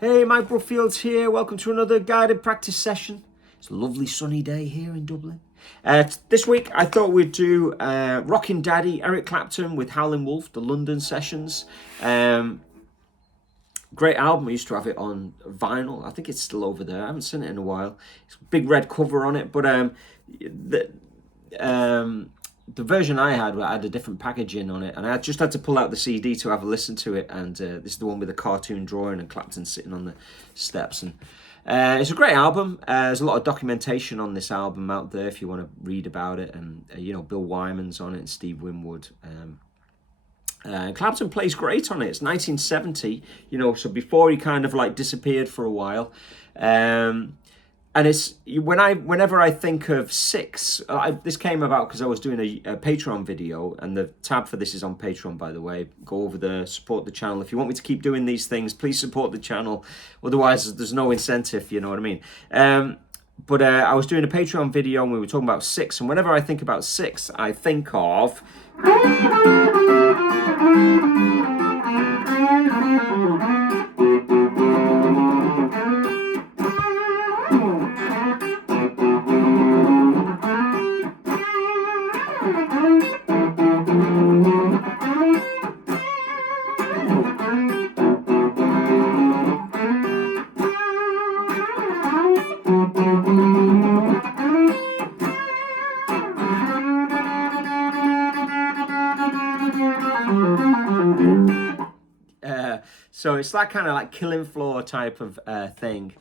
Hey, Mike Brookfields here. Welcome to another guided practice session. It's a lovely sunny day here in Dublin. This week I thought we'd do Rockin' Daddy, Eric Clapton with Howlin' Wolf, the London sessions. Great album. I used to have it on vinyl. I think it's still over there. I haven't seen it in a while. It's a big red cover on it, but the version I had a different packaging on it, and I just had to pull out the CD to have a listen to it. And this is the one with the cartoon drawing and Clapton sitting on the steps. And it's a great album. There's a lot of documentation on this album out there if you want to read about it. And Bill Wyman's on it and Steve Winwood. Clapton plays great on it. It's 1970, so before he kind of like disappeared for a while. And it's whenever I think of Six, this came about because I was doing a Patreon video, and the tab for this is on Patreon, by the way. Go over there, support the channel. If you want me to keep doing these things, please support the channel. Otherwise, there's no incentive, you know what I mean? But I was doing a Patreon video, and we were talking about Six. And whenever I think about Six, I think of... So it's that kind of like Killing Floor type of thing.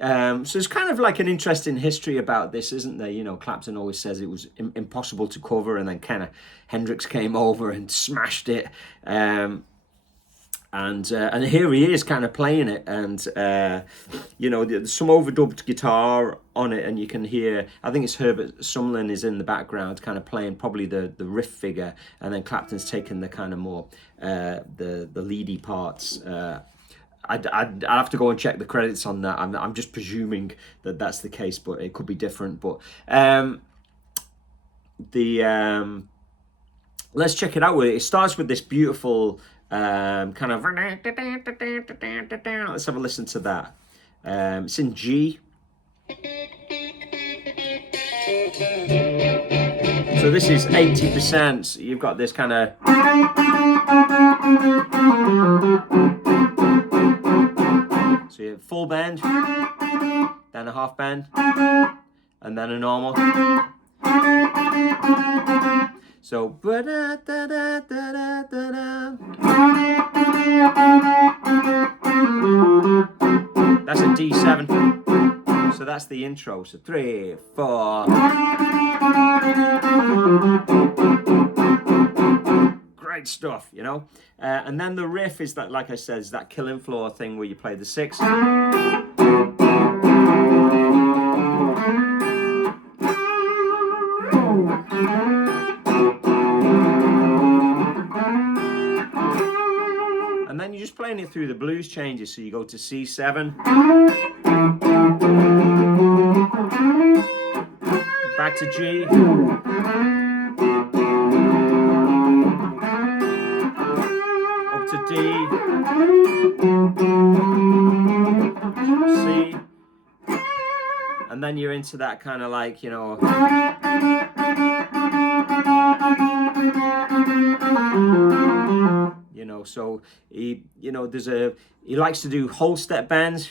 So it's kind of like an interesting history about this, isn't there? Clapton always says it was impossible to cover, and then kind of Hendrix came over and smashed it. And here he is kind of playing it, and there's some overdubbed guitar on it, and you can hear, I think it's Herbert Sumlin is in the background kind of playing probably the riff figure, and then Clapton's taking the kind of more the leady parts. I'd have to go and check the credits on that. I'm just presuming that that's the case, but it could be different. But let's check it out. It starts with this beautiful kind of... Let's have a listen to that. It's in G. So this is 80%. You've got this kind of... So you have full bend, then a half bend, and then a normal. So... That's a D7. So that's the intro. So 3, 4. Great stuff, and then the riff is that, like I said, is that Killing Floor thing where you play the 6. And then you're just playing it through the blues changes. So you go to C7, back to G, up to D, C, and then you're into that kind of like, so he, he likes to do whole step bends.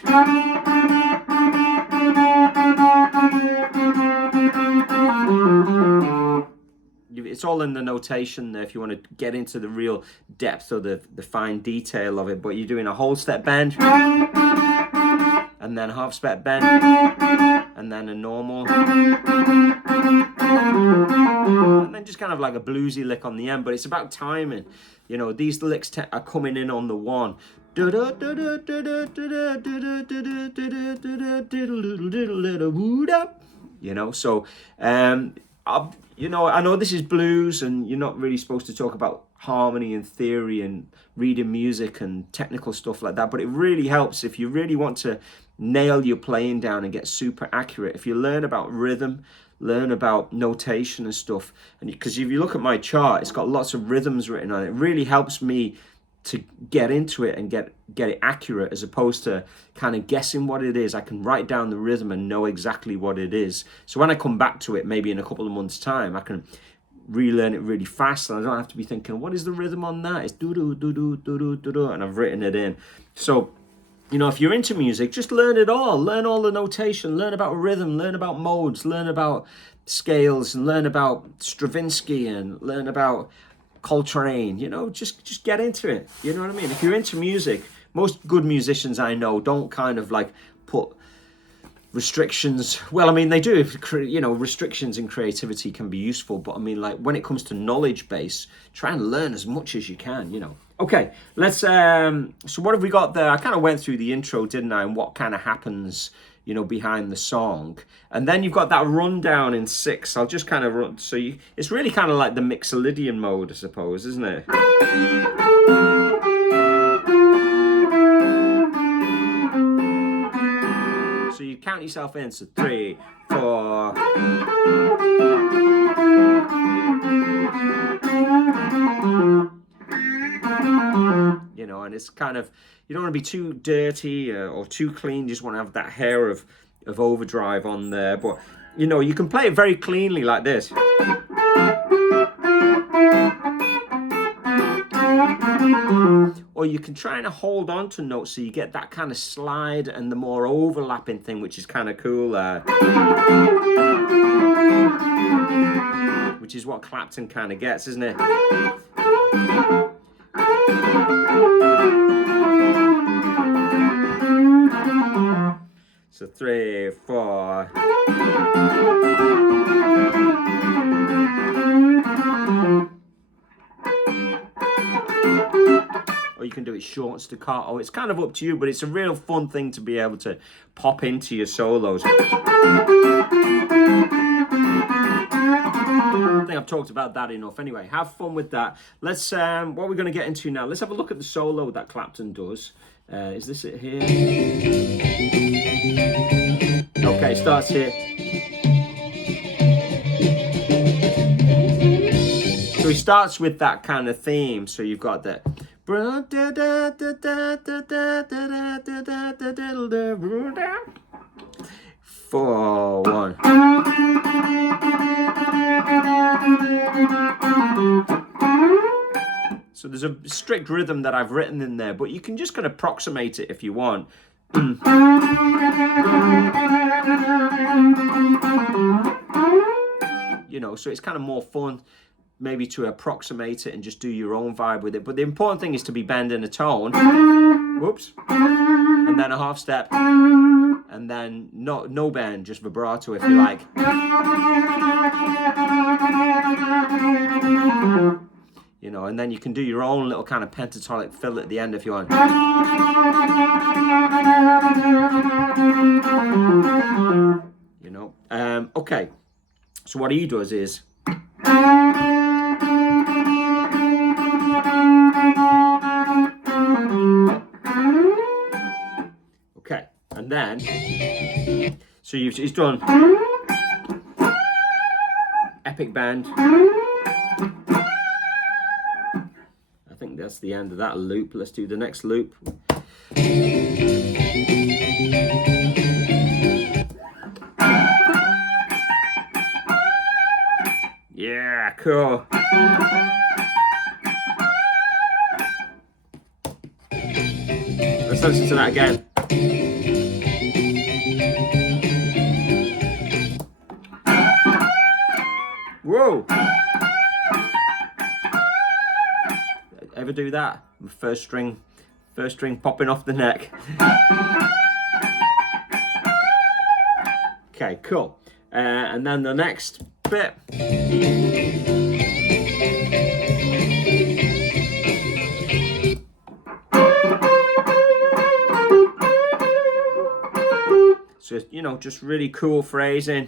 It's all in the notation there if you want to get into the real depth or the fine detail of it, but you're doing a whole step bend, and then half step bend, and then a normal, and then just kind of like a bluesy lick on the end. But it's about timing. These licks are coming in on the 1. So I know this is blues, and you're not really supposed to talk about harmony and theory and reading music and technical stuff like that, but it really helps if you really want to nail your playing down and get super accurate. If you learn about rhythm, learn about notation and stuff, and because if you look at my chart, it's got lots of rhythms written on it. It really helps me to get into it and get it accurate, as opposed to kind of guessing what it is. I can write down the rhythm and know exactly what it is. So when I come back to it, maybe in a couple of months' time, I can relearn it really fast, and I don't have to be thinking, what is the rhythm on that? It's do do do do do do do do, and I've written it in. So, you know, if you're into music, just learn it all. Learn all the notation. Learn about rhythm. Learn about modes. Learn about scales, and learn about Stravinsky, and learn about Coltrane. You know, just get into it. You know what I mean? If you're into music, most good musicians I know don't kind of like put restrictions. Well, I mean, they do. You know, restrictions in creativity can be useful, but I mean, like, when it comes to knowledge base, try and learn as much as you can, you know. Okay, let's so what have we got there? I kind of went through the intro, didn't I, and what kind of happens, you know, behind the song. And then you've got that rundown in 6. I'll just kind of run, so it's really kind of like the Mixolydian mode, I suppose, isn't it? So you count yourself in, so 3, 4. You know, and it's kind of, you don't want to be too dirty or too clean. You just want to have that hair of overdrive on there. But, you know, you can play it very cleanly like this. Or you can try and hold on to notes so you get that kind of slide and the more overlapping thing, which is kind of cool there. Which is what Clapton kind of gets, isn't it? So 3, 4. Or you can do it short staccato. It's kind of up to you, but it's a real fun thing to be able to pop into your solos. I think I've talked about that enough. Anyway, have fun with that. Let's what are we going to get into now? Let's have a look at the solo that Clapton does. Is this it here? Okay, starts here. So he starts with that kind of theme. So you've got that 4, 1. So there's a strict rhythm that I've written in there, but you can just kind of approximate it if you want. You know, so it's kind of more fun maybe to approximate it and just do your own vibe with it. But the important thing is to be bending a tone. Whoops. And then a half step. And then no bend, just vibrato if you like. You know, and then you can do your own little kind of pentatonic fill at the end if you want. You know, okay. So what he does is, okay, and then, so he's done epic bend. I think that's the end of that loop. Let's do the next loop. Yeah, cool. Let's listen to that again. Whoa! Ever do that? First string popping off the neck. Okay, cool. And then the next bit. So, you know, just really cool phrasing.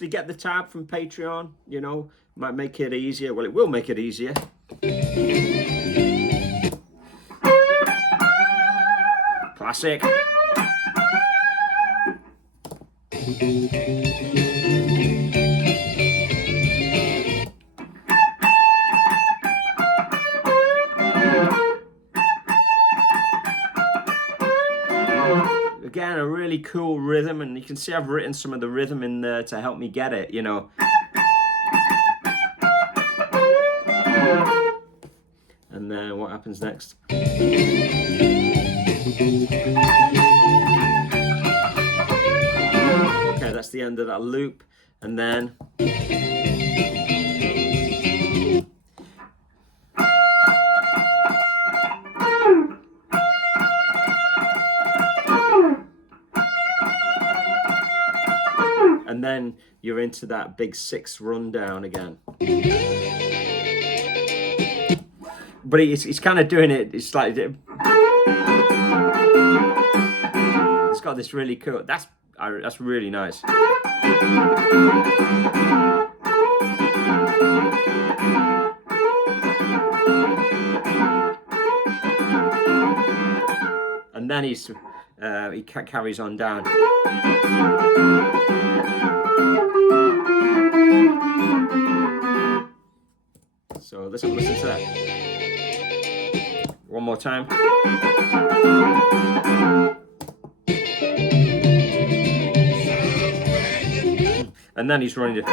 obviously get the tab from Patreon, you know, might make it easier. Well, it will make it easier. Classic. Again, a really cool rhythm, and you can see I've written some of the rhythm in there to help me get it, you know. And then what happens next? Okay, that's the end of that loop, and then you're into that big 6 rundown again. But it's kind of doing it. It's like it's got this really cool. That's really nice. And then he carries on down. So let's have a listen to that. One more time. And then he's running it.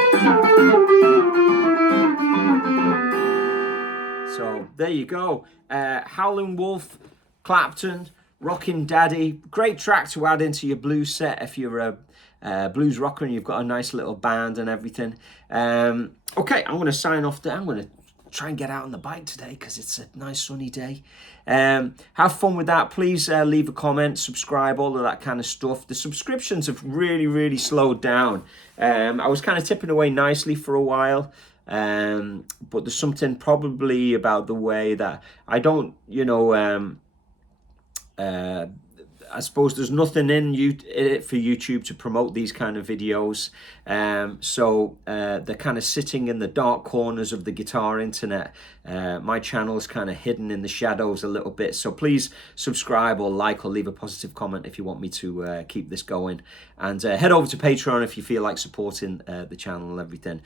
So there you go. Howlin' Wolf, Clapton, Rockin' Daddy. Great track to add into your blues set if you're a blues rocker and you've got a nice little band and everything. Okay, I'm going to sign off there. I'm going to try and get out on the bike today because it's a nice sunny day. Have fun with that. Please leave a comment, subscribe, all of that kind of stuff. The subscriptions have really slowed down. I was kind of tipping away nicely for a while, but there's something probably about the way that I don't, you know, I suppose there's nothing in it for YouTube to promote these kind of videos, so they're kind of sitting in the dark corners of the guitar internet. My channel is kind of hidden in the shadows a little bit, so please subscribe or like or leave a positive comment if you want me to keep this going, and head over to Patreon if you feel like supporting the channel and everything.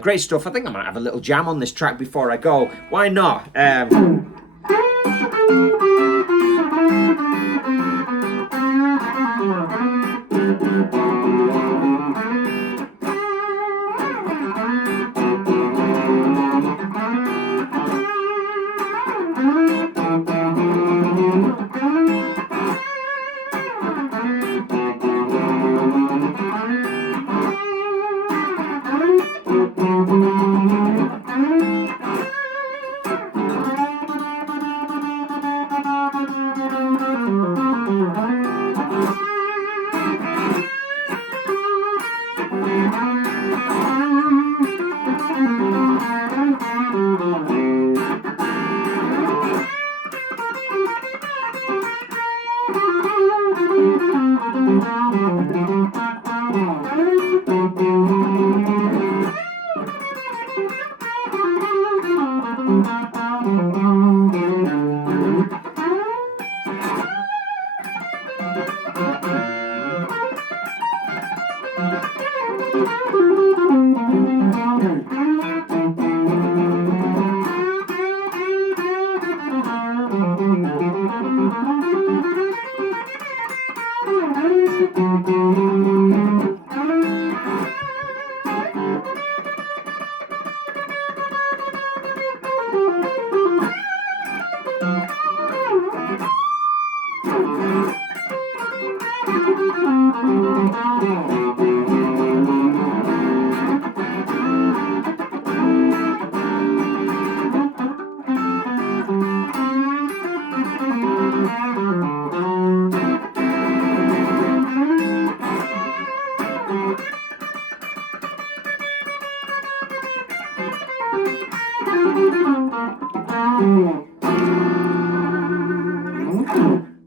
Great stuff. I think I might have a little jam on this track before I go. Why not?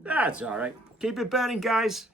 That's all right. Keep it burning, guys.